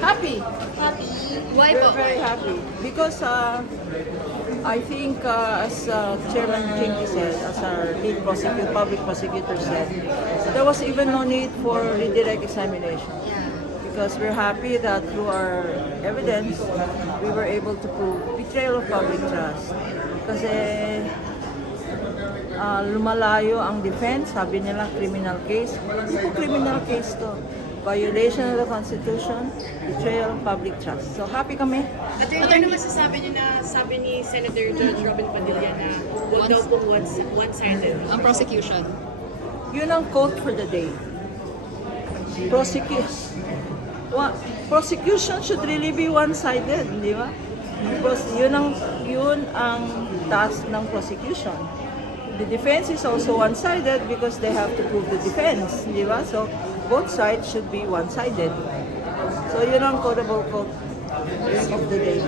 Happy. Happy. Why We're po? very happy. Because I think as Chairman Chinky said, as our lead public prosecutor said, there was even no need for redirect examination. Yeah. Because we're happy that through our evidence, we were able to prove betrayal of public trust. Kasi lumalayo ang defense, sabi nila criminal case. Hindi po criminal case to. Violation of the Constitution, betrayal of public trust. So happy kami. Attorney, masasabi niyo na sabi ni Senator Judge Robin Padilla na huwag daw pong one-sided. Ang prosecution. Yun ang quote for the day. Prosecution should really be one-sided, di ba? Because yun ang task ng prosecution. The defense is also one-sided because they have to prove the defense, di ba? So both sides should be one-sided. So yun ang quotable quote of the day.